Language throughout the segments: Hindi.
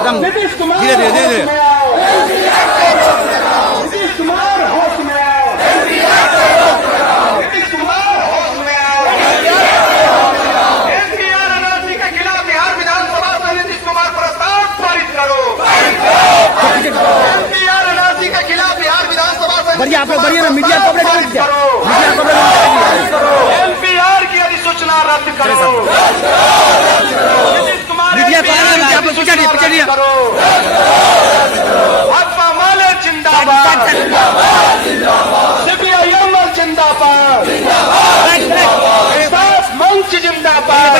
एकदम धीरे धीरे धीरे धीरे। नीतीश कुमार होश में आओ, नीतीश कुमार होश में आओ। एनपीआर एनआरसी के खिलाफ बिहार विधानसभा से नीतीश कुमार प्रस्ताव पारित करो। एनपीआर एनआरसी के खिलाफ बिहार विधानसभा से बढ़िया, आप लोग बढ़िया ना मीडिया कवरेज करो। एनपीआर की अधिसूचना रद्द करो। नीतीश कुमार मीडिया करो, आप लोग पीछे नहीं करो। भाजपा माले जिंदाबाद, सीपीआईएम जिंदाबाद, इंसाफ मंच जिंदाबाद।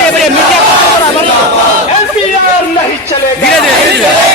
एनपीआर नहीं चलेगा। धीरे धीरे।